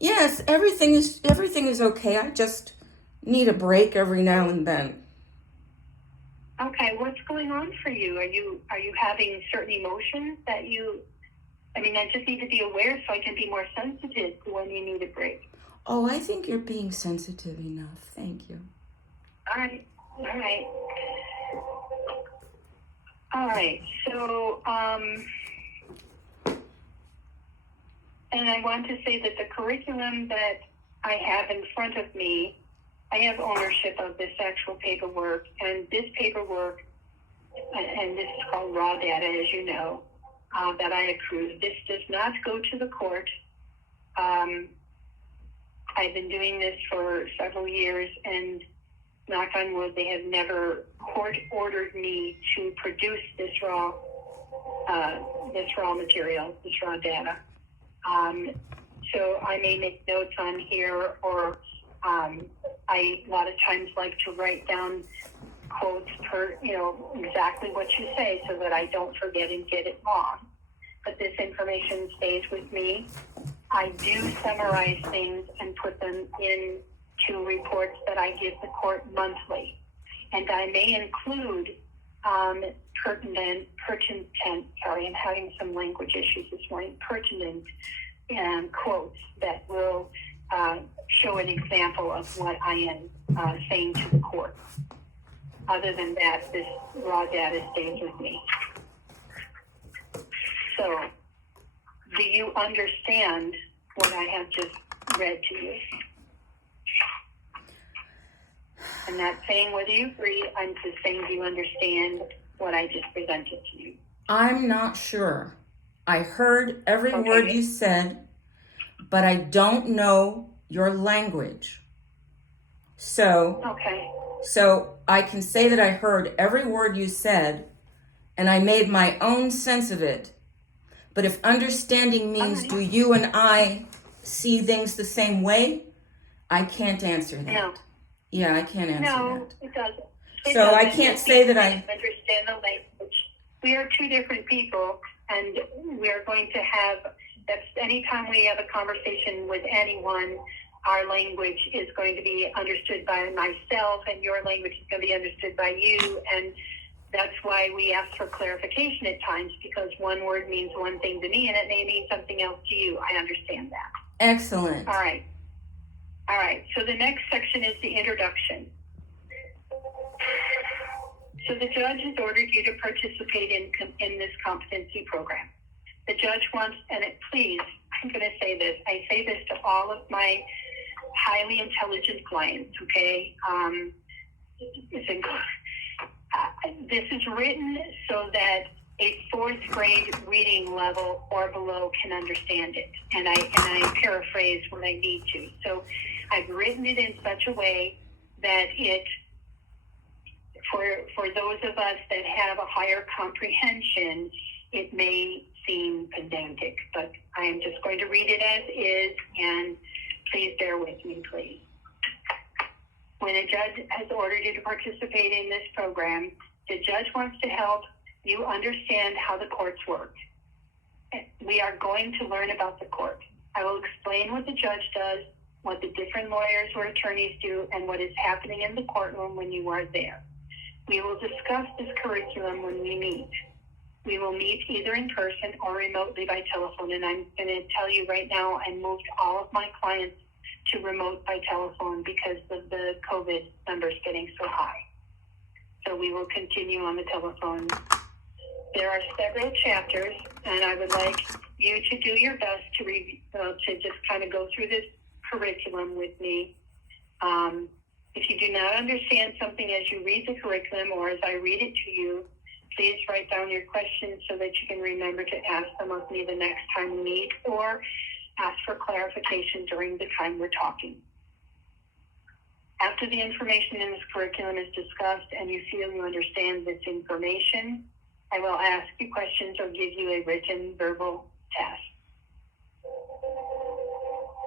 Yes, everything is okay. I just need a break every now and then. Okay, what's going on for you? Are you having certain emotions that you? I mean, I just need to be aware so I can be more sensitive to when you need a break. Oh, I think you're being sensitive enough. Thank you. All right, all right, all right. So, and I want to say that the curriculum that I have in front of me, I have ownership of this actual paperwork, and this paperwork, and this is called raw data, as you know, that I accrued. This does not go to the court. I've been doing this for several years, and knock on wood, they have never court ordered me to produce this raw material, this raw data. So I may make notes on here, or I a lot of times like to write down quotes per, exactly what you say so that I don't forget and get it wrong. But this information stays with me. I do summarize things and put them into reports that I give the court monthly. And I may include pertinent, sorry, I'm having some language issues this morning, pertinent quotes that will show an example of what I am saying to the court. Other than that, this raw data stays with me. So, do you understand what I have just read to you? I'm not saying whether you agree, I'm just saying do you understand what I just presented to you? I'm not sure. I heard every word you said, but I don't know your language. So I can say that I heard every word you said, and I made my own sense of it. But if understanding means do you and I see things the same way, I can't answer that. No. Yeah, I can't answer that. No, it doesn't. So I can't say that I understand the language. We are two different people, and we are going to have, that's anytime we have a conversation with anyone, our language is going to be understood by myself, and your language is going to be understood by you, and that's why we ask for clarification at times, because one word means one thing to me, and it may mean something else to you. I understand that. Excellent. All right. So the next section is the introduction. So the judge has ordered you to participate in this competency program. The judge wants, please, I'm going to say this. I say this to all of my highly intelligent clients, okay? This is written so that a fourth grade reading level or below can understand it. And I paraphrase when I need to. So I've written it in such a way that it, for those of us that have a higher comprehension, it may seem pedantic, but I am just going to read it as is, and please bear with me, please. When a judge has ordered you to participate in this program, the judge wants to help you understand how the courts work. We are going to learn about the court. I will explain what the judge does, what the different lawyers or attorneys do, and what is happening in the courtroom when you are there. We will discuss this curriculum when we meet. We will meet either in person or remotely by telephone, and I'm going to tell you right now, I moved all of my clients to remote by telephone because of the COVID numbers getting so high. So we will continue on the telephone. There are several chapters, and I would like you to do your best to just kind of go through this curriculum with me. If you do not understand something as you read the curriculum or as I read it to you, please write down your questions so that you can remember to ask them of me the next time we meet, or ask for clarification during the time we're talking. After the information in this curriculum is discussed and you feel you understand this information, I will ask you questions or give you a written verbal test.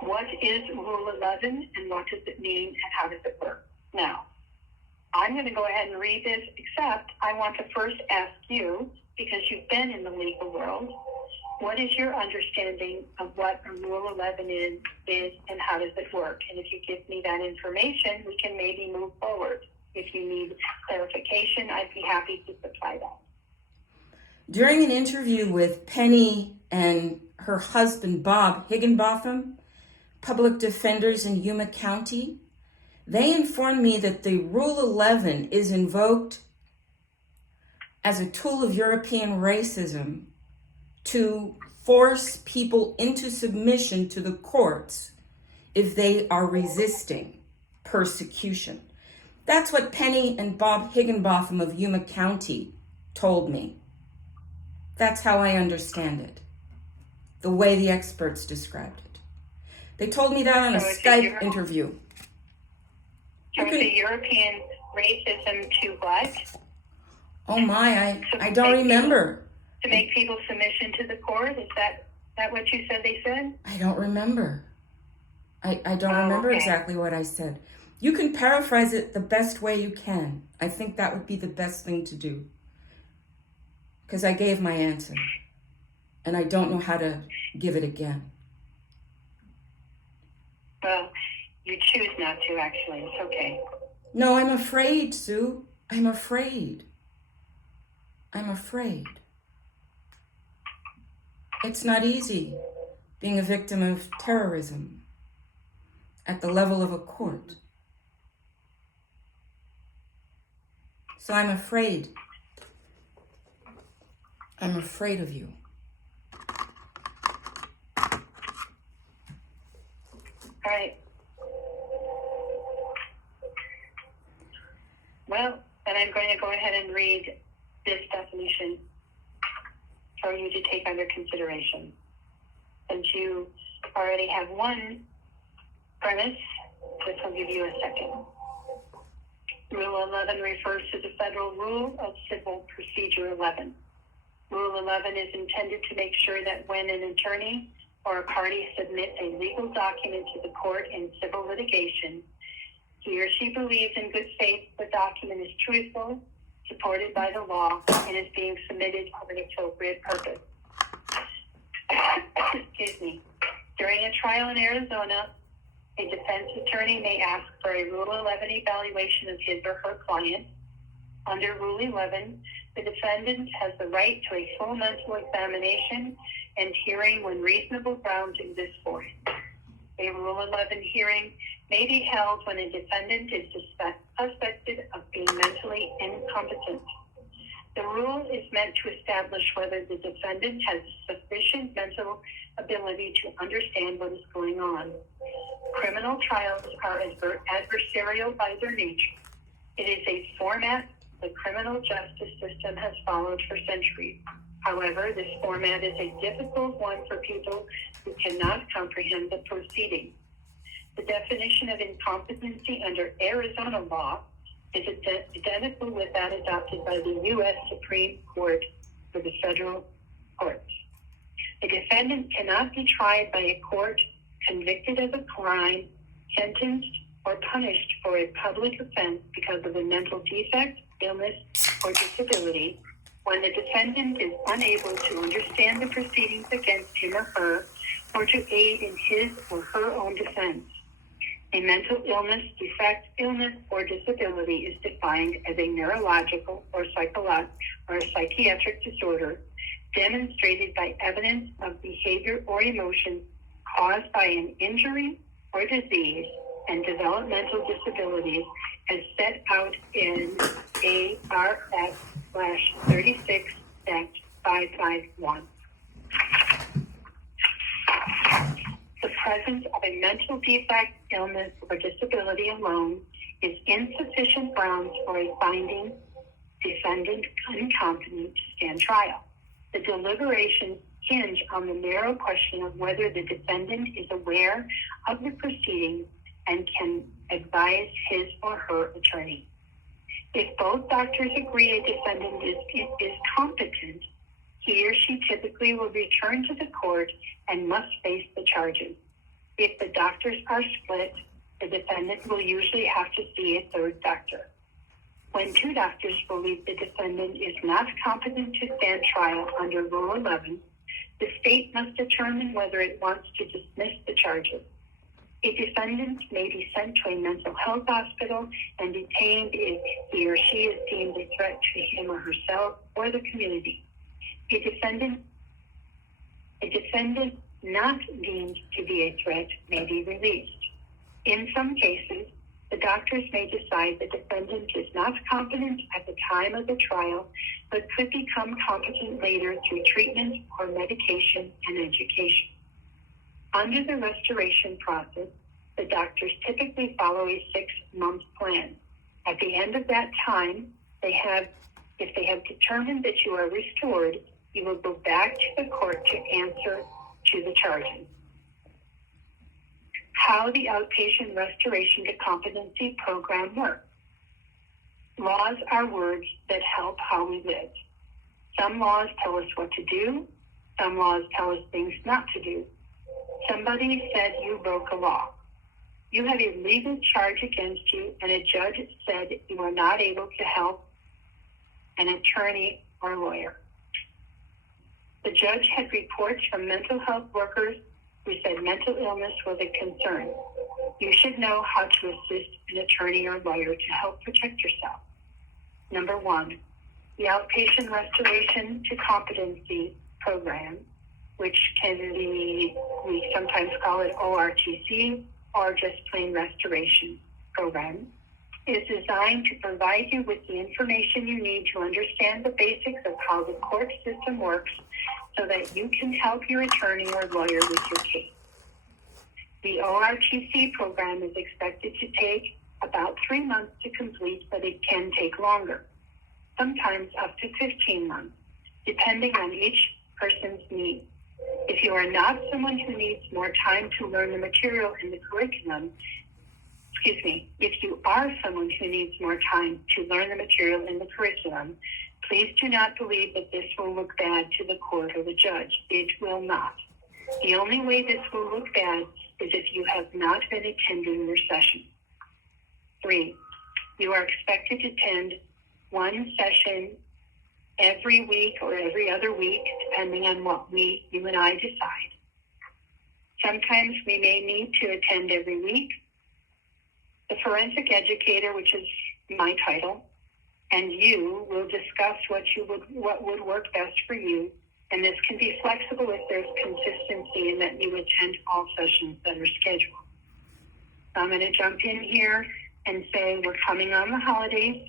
What is Rule 11 and what does it mean and how does it work? Now, I'm going to go ahead and read this, except I want to first ask you, because you've been in the legal world, What is your understanding of what a Rule 11 is and how does it work? And if you give me that information, we can maybe move forward. If you need clarification, I'd be happy to supply that. During an interview with Penny and her husband, Bob Higginbotham, public defenders in Yuma County, they informed me that the Rule 11 is invoked as a tool of European racism to force people into submission to the courts if they are resisting persecution. That's what Penny and Bob Higginbotham of Yuma County told me. That's how I understand it, the way the experts described it. They told me that on a Skype interview. So it's a European racism to what? Oh my, I don't remember. To make people submission to the court? Is that what you said they said? I don't remember. I don't remember exactly what I said. You can paraphrase it the best way you can. I think that would be the best thing to do. Because I gave my answer. And I don't know how to give it again. Well, you choose not to, actually. It's okay. No, I'm afraid, Sue. I'm afraid. I'm afraid. It's not easy being a victim of terrorism at the level of a court. So I'm afraid. I'm afraid of you. All right. Well, then I'm going to go ahead and read this definition for you to take under consideration. Since you already have one premise, this will give you a second. Rule 11 refers to the Federal Rule of Civil Procedure 11. Rule 11 is intended to make sure that when an attorney or a party submits a legal document to the court in civil litigation, he or she believes in good faith the document is truthful, supported by the law, and is being submitted for an appropriate purpose. Excuse me. During a trial in Arizona, a defense attorney may ask for a Rule 11 evaluation of his or her client. Under Rule 11, the defendant has the right to a full mental examination and hearing when reasonable grounds exist for it. A Rule 11 hearing may be held when a defendant is suspected of being mentally incompetent. The rule is meant to establish whether the defendant has sufficient mental ability to understand what is going on. Criminal trials are adversarial by their nature. It is a format the criminal justice system has followed for centuries. However, this format is a difficult one for people who cannot comprehend the proceedings. The definition of incompetency under Arizona law is identical with that adopted by the U.S. Supreme Court for the federal courts. The defendant cannot be tried by a court, convicted of a crime, sentenced, or punished for a public offense because of a mental defect, illness, or disability when the defendant is unable to understand the proceedings against him or her, or to aid in his or her own defense. A mental illness, defect, illness, or disability is defined as a neurological or psychiatric disorder demonstrated by evidence of behavior or emotion caused by an injury or disease and developmental disabilities as set out in ARS/36-551. The presence of a mental defect, illness, or disability alone is insufficient grounds for a finding defendant incompetent to stand trial. The deliberations hinge on the narrow question of whether the defendant is aware of the proceedings and can advise his or her attorney. If both doctors agree a defendant is competent, he or she typically will return to the court and must face the charges. If the doctors are split, the defendant will usually have to see a third doctor. When two doctors believe the defendant is not competent to stand trial under Rule 11, The state must determine whether it wants to dismiss the charges. A defendant may be sent to a mental health hospital and detained if he or she is deemed a threat to him or herself or the community. A defendant not deemed to be a threat may be released. In some cases, the doctors may decide the defendant is not competent at the time of the trial, but could become competent later through treatment or medication and education. Under the restoration process, the doctors typically follow a 6-month plan. At the end of that time, if they have determined that you are restored, you will go back to the court to answer to the charges. How the Outpatient Restoration to Competency program works. Laws are words that help how we live. Some laws tell us what to do. Some laws tell us things not to do. Somebody said you broke a law. You have a legal charge against you, and a judge said you are not able to help an attorney or lawyer. The judge had reports from mental health workers who said mental illness was a concern. You should know how to assist an attorney or lawyer to help protect yourself. Number 1, the Outpatient Restoration to Competency program, which we sometimes call it ORTC or just plain restoration program, is designed to provide you with the information you need to understand the basics of how the court system works so that you can help your attorney or lawyer with your case. The ORTC program is expected to take about 3 months to complete, but it can take longer, sometimes up to 15 months, depending on each person's needs. If you are not someone who needs more time to learn the material in the curriculum, if you are someone who needs more time to learn the material in the curriculum, please do not believe that this will look bad to the court or the judge. It will not. The only way this will look bad is if you have not been attending your session. 3, you are expected to attend 1 session every week or every other week, depending on what you and I decide. Sometimes we may need to attend every week. The forensic educator, which is my title, and you will discuss what would work best for you, and this can be flexible if there's consistency in that you attend all sessions that are scheduled. So I'm going to jump in here and say we're coming on the holidays,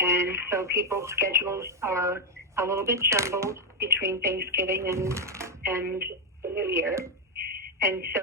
and so people's schedules are a little bit jumbled between Thanksgiving and the New Year. And so